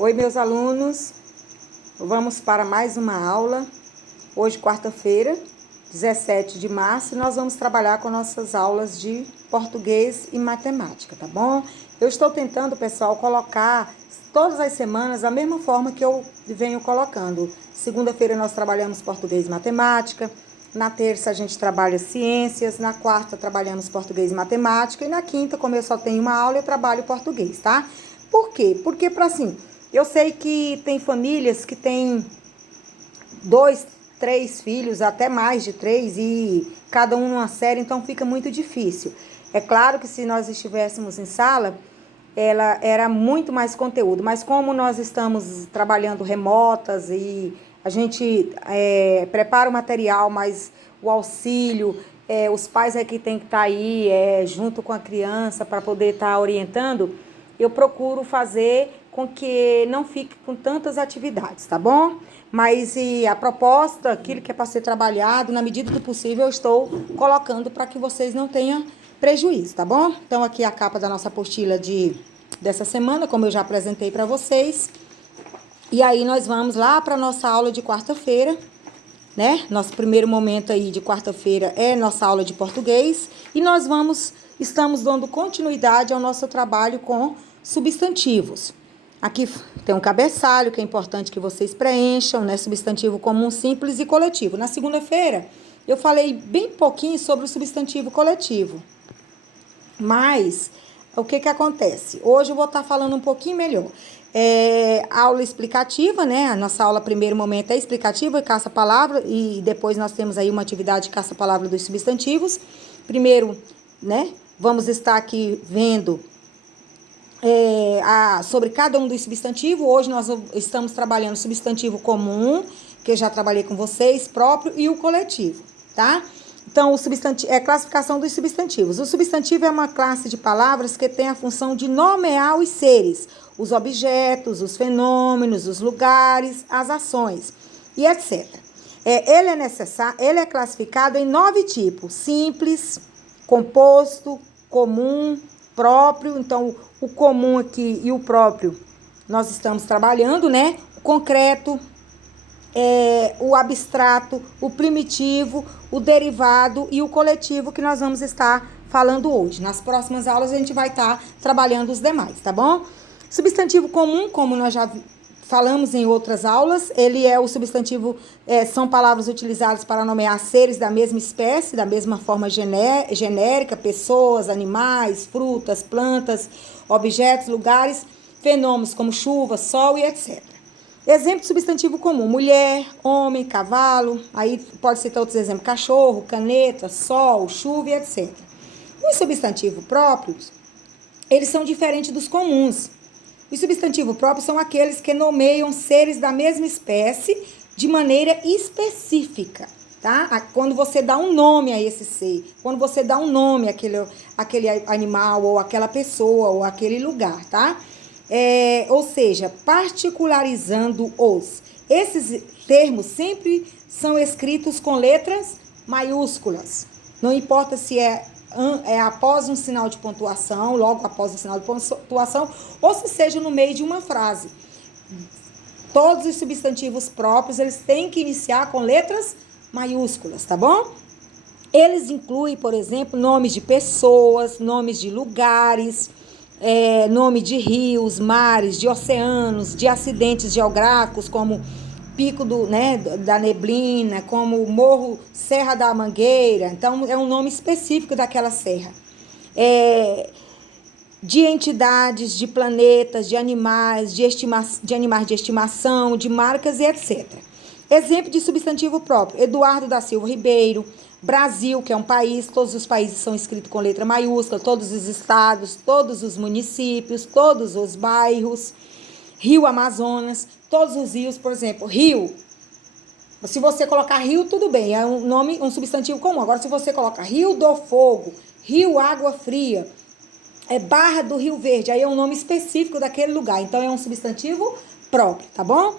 Oi, meus alunos, vamos para mais uma aula. Hoje, quarta-feira, 17 de março, nós vamos trabalhar com nossas aulas de português e matemática, tá bom? Eu estou tentando, pessoal, colocar todas as semanas da mesma forma que eu venho colocando. Segunda-feira nós trabalhamos português e matemática, na terça a gente trabalha ciências, na quarta trabalhamos português e matemática e na quinta, como eu só tenho uma aula, eu trabalho português, tá? Por quê? Porque, para assim, eu sei que tem famílias que têm 2, 3 filhos, até mais de 3, e cada um numa série, então fica muito difícil. É claro que se nós estivéssemos em sala, ela era muito mais conteúdo, mas como nós estamos trabalhando remotas e a gente prepara o material, mas o auxílio, os pais é que tem que estar aí junto com a criança para poder estar orientando, eu procuro fazer com que não fique com tantas atividades, tá bom? Mas e a proposta, aquilo que é para ser trabalhado, na medida do possível, eu estou colocando para que vocês não tenham prejuízo, tá bom? Então, aqui a capa da nossa apostila dessa semana, como eu já apresentei para vocês. E aí, nós vamos lá para a nossa aula de quarta-feira, né? Nosso primeiro momento aí de quarta-feira é nossa aula de português. E nós estamos dando continuidade ao nosso trabalho com substantivos. Aqui tem um cabeçalho que é importante que vocês preencham, né? Substantivo comum, simples e coletivo. Na segunda-feira, eu falei bem pouquinho sobre o substantivo coletivo. Mas, o que acontece? Hoje eu vou estar falando um pouquinho melhor. Aula explicativa, né? A nossa aula, primeiro momento, é explicativa, caça-palavra, e depois nós temos aí uma atividade de caça-palavra dos substantivos. Primeiro, né? Vamos estar aqui vendo sobre cada um dos substantivos. Hoje nós estamos trabalhando substantivo comum, que eu já trabalhei com vocês, próprio, e o coletivo, tá? Então, o substantivo é classificação dos substantivos. O substantivo é uma classe de palavras que tem a função de nomear os seres, os objetos, os fenômenos, os lugares, as ações e etc. Ele é classificado em 9 tipos: simples, composto, comum, próprio. Então, o comum aqui e o próprio nós estamos trabalhando, né? O concreto, o abstrato, o primitivo, o derivado e o coletivo, que nós vamos estar falando hoje. Nas próximas aulas a gente vai estar trabalhando os demais, tá bom? Substantivo comum, como nós já falamos em outras aulas, ele é o substantivo, são palavras utilizadas para nomear seres da mesma espécie, da mesma forma genérica, pessoas, animais, frutas, plantas, objetos, lugares, fenômenos como chuva, sol e etc. Exemplo de substantivo comum: mulher, homem, cavalo. Aí pode citar outros exemplos: cachorro, caneta, sol, chuva e etc. Os substantivos próprios, eles são diferentes dos comuns. Os substantivos próprios são aqueles que nomeiam seres da mesma espécie de maneira específica, tá? Quando você dá um nome a esse ser, quando você dá um nome àquele animal, ou àquela pessoa, ou àquele lugar, tá? Ou seja, particularizando-os. Esses termos sempre são escritos com letras maiúsculas. Não importa se é após um sinal de pontuação, logo após o sinal de pontuação, ou se seja no meio de uma frase. Todos os substantivos próprios, eles têm que iniciar com letras maiúsculas, tá bom? Eles incluem, por exemplo, nomes de pessoas, nomes de lugares, nome de rios, mares, de oceanos, de acidentes geográficos, como Pico da Neblina, como Morro Serra da Mangueira. Então, é um nome específico daquela serra. De entidades, de planetas, de animais, de animais de estimação, de marcas e etc. Exemplo de substantivo próprio: Eduardo da Silva Ribeiro. Brasil, que é um país, todos os países são escritos com letra maiúscula, todos os estados, todos os municípios, todos os bairros. Rio Amazonas, todos os rios, por exemplo, rio. Se você colocar rio, tudo bem, é um nome, um substantivo comum. Agora, se você colocar Rio do Fogo, Rio Água Fria, Barra do Rio Verde, aí é um nome específico daquele lugar. Então, é um substantivo próprio, tá bom?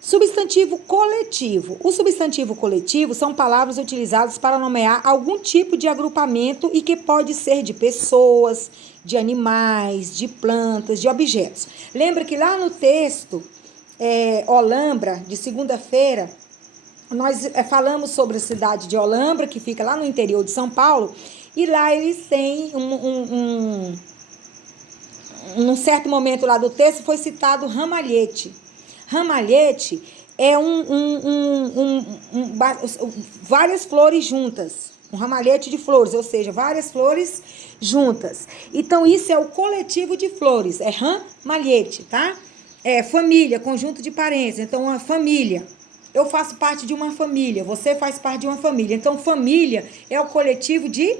Substantivo coletivo. O substantivo coletivo são palavras utilizadas para nomear algum tipo de agrupamento e que pode ser de pessoas, de animais, de plantas, de objetos. Lembra que lá no texto Olambra, de segunda-feira, nós falamos sobre a cidade de Olambra, que fica lá no interior de São Paulo, e lá eles têm num certo momento lá do texto foi citado ramalhete. Ramalhete é várias flores juntas. Um ramalhete de flores, ou seja, várias flores juntas. Então, isso é o coletivo de flores, é ramalhete, tá? Família, conjunto de parentes. Então, uma família. Eu faço parte de uma família, você faz parte de uma família. Então, família é o coletivo de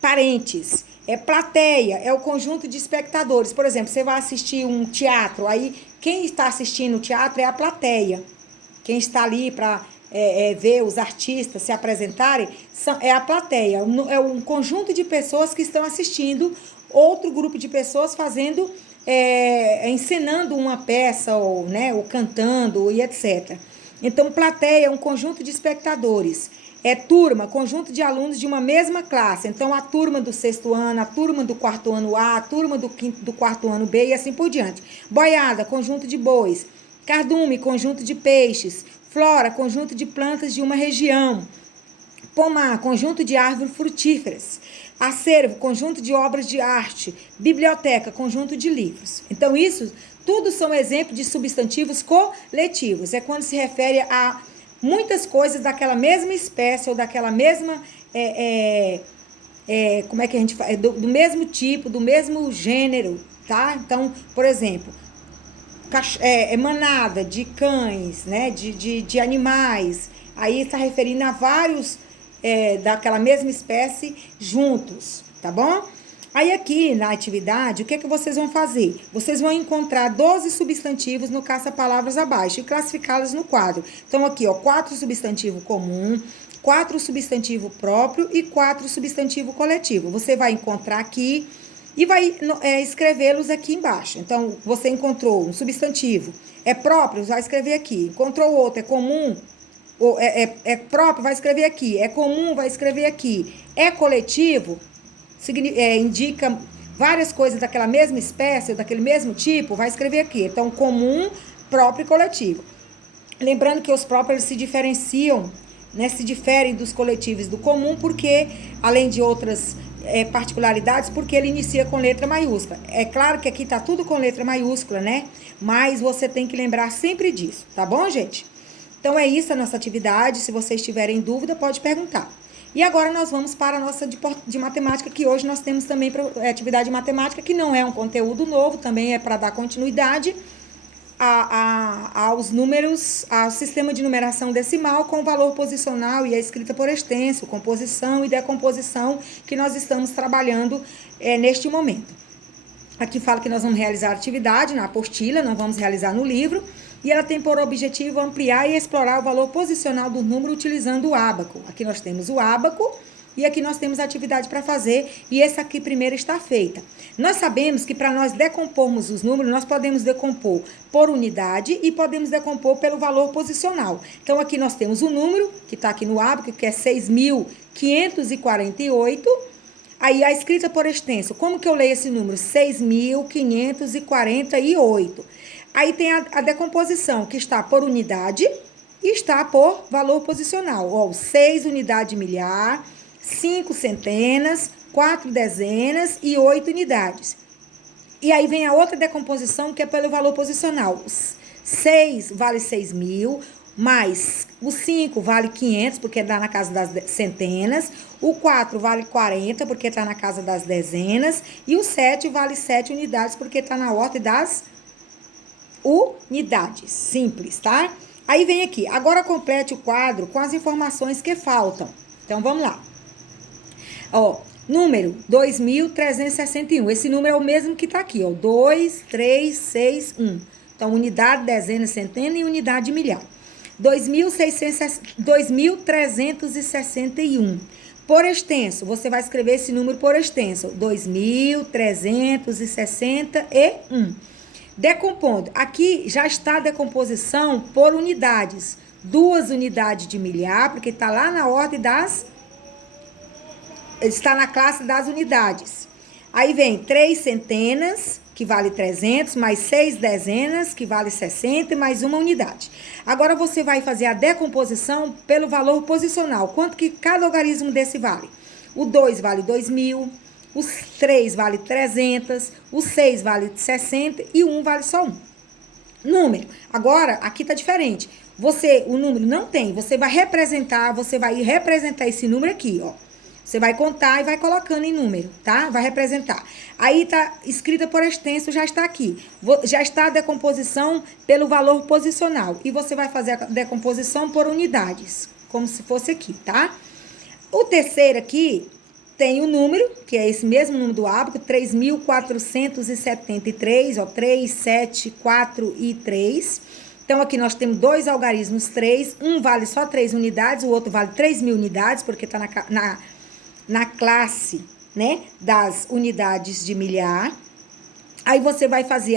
parentes. Plateia é o conjunto de espectadores. Por exemplo, você vai assistir um teatro, aí quem está assistindo o teatro é a plateia. Quem está ali para ver os artistas se apresentarem é a plateia. É um conjunto de pessoas que estão assistindo, outro grupo de pessoas fazendo, encenando uma peça, ou cantando e etc. Então, plateia é um conjunto de espectadores. Turma, conjunto de alunos de uma mesma classe. Então, a turma do 6º ano, a turma do 4º ano A, a turma do 4º ano B e assim por diante. Boiada, conjunto de bois. Cardume, conjunto de peixes. Flora, conjunto de plantas de uma região. Pomar, conjunto de árvores frutíferas. Acervo, conjunto de obras de arte. Biblioteca, conjunto de livros. Então, isso tudo são exemplos de substantivos coletivos. É quando se refere a muitas coisas daquela mesma espécie ou daquela mesma, como é que a gente fala? Do mesmo tipo, do mesmo gênero, tá? Então, por exemplo, manada de cães, né? De animais. Aí está referindo a vários daquela mesma espécie juntos, tá bom? Aí aqui na atividade, o que vocês vão fazer? Vocês vão encontrar 12 substantivos no caça-palavras abaixo e classificá-los no quadro. Então aqui, 4 substantivo comum, 4 substantivo próprio e 4 substantivo coletivo. Você vai encontrar aqui e vai escrevê-los aqui embaixo. Então, você encontrou um substantivo, próprio, vai escrever aqui. Encontrou outro, comum, próprio, vai escrever aqui. Comum, vai escrever aqui. Coletivo, indica várias coisas daquela mesma espécie, daquele mesmo tipo, vai escrever aqui. Então, comum, próprio e coletivo. Lembrando que os próprios se diferenciam, né, se diferem dos coletivos do comum, porque, além de outras particularidades, porque ele inicia com letra maiúscula. É claro que aqui tá tudo com letra maiúscula, né? Mas você tem que lembrar sempre disso, tá bom, gente? Então, é isso a nossa atividade. Se vocês tiverem dúvida, pode perguntar. E agora nós vamos para a nossa de matemática, que hoje nós temos também atividade de matemática, que não é um conteúdo novo, também é para dar continuidade aos números, ao sistema de numeração decimal com valor posicional e a escrita por extenso, composição e decomposição, que nós estamos trabalhando neste momento. Aqui fala que nós vamos realizar atividade na apostila, não vamos realizar no livro, e ela tem por objetivo ampliar e explorar o valor posicional do número utilizando o ábaco. Aqui nós temos o ábaco e aqui nós temos a atividade para fazer, e essa aqui primeiro está feita. Nós sabemos que para nós decompormos os números, nós podemos decompor por unidade e podemos decompor pelo valor posicional. Então, aqui nós temos o número, que está aqui no ábaco, que é 6.548. Aí, a escrita por extenso, como que eu leio esse número? 6.548. Aí tem a decomposição, que está por unidade e está por valor posicional. 6 unidades de milhar, 5 centenas, 4 dezenas e 8 unidades. E aí vem a outra decomposição, que é pelo valor posicional. 6 vale 6.000, mais o 5 vale 500, porque dá na casa das centenas. O 4 vale 40, porque está na casa das dezenas. E o 7 vale 7 unidades, porque está na ordem das unidades. Simples, tá? Aí vem aqui. Agora complete o quadro com as informações que faltam. Então, vamos lá. Número 2.361. Esse número é o mesmo que está aqui, 2.361. Então, unidade, dezena, centena e unidade de milhar. 2.361. Por extenso, você vai escrever esse número por extenso. 2.361. Decompondo. Aqui já está a decomposição por unidades. 2 unidades de milhar, porque está lá na ordem das... Está na classe das unidades. Aí vem 3 centenas, que vale 300, mais 6 dezenas, que vale 60, e mais uma unidade. Agora você vai fazer a decomposição pelo valor posicional. Quanto que cada algarismo desse vale? O 2 vale 2.000, o 3 vale 300, o 6 vale 60 e o 1 vale só 1. Número. Agora, aqui tá diferente. O número não tem, você vai representar esse número aqui, ó. Você vai contar e vai colocando em número, tá? Vai representar. Aí tá escrita por extenso, já está aqui. Já está a decomposição pelo valor posicional. E você vai fazer a decomposição por unidades, como se fosse aqui, tá? O terceiro aqui tem o número, que é esse mesmo número do ábaco, 3.473, ó, 3, 7, 4 e 3. Então, aqui nós temos 2 algarismos 3, um vale só 3 unidades, o outro vale 3.000 unidades, porque está na classe, né, das unidades de milhar. Aí você vai fazer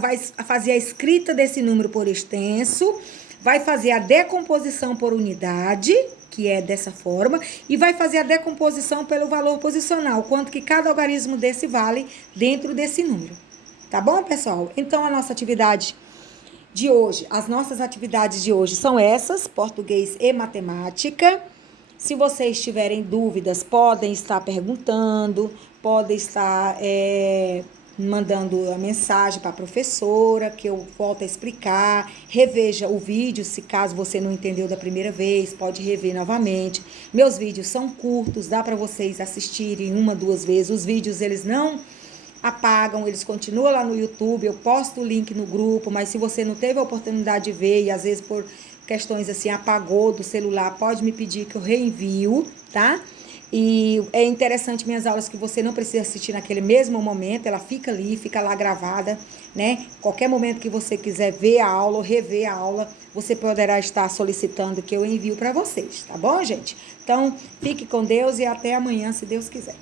vai fazer a escrita desse número por extenso, vai fazer a decomposição por unidade, que é dessa forma, e vai fazer a decomposição pelo valor posicional, quanto que cada algarismo desse vale dentro desse número. Tá bom, pessoal? Então, as nossas atividades de hoje são essas, português e matemática. Se vocês tiverem dúvidas, podem estar perguntando, podem estar mandando a mensagem para a professora, que eu volto a explicar. Reveja o vídeo, se caso você não entendeu da primeira vez, pode rever novamente. Meus vídeos são curtos, dá para vocês assistirem 1, 2 vezes. Os vídeos, eles não apagam, eles continuam lá no YouTube, eu posto o link no grupo, mas se você não teve a oportunidade de ver, e às vezes por questões assim, apagou do celular, pode me pedir que eu reenvio, tá? E é interessante minhas aulas que você não precisa assistir naquele mesmo momento, ela fica ali, fica lá gravada, né? Qualquer momento que você quiser ver a aula ou rever a aula, você poderá estar solicitando que eu envio para vocês, tá bom, gente? Então, fique com Deus e até amanhã, se Deus quiser.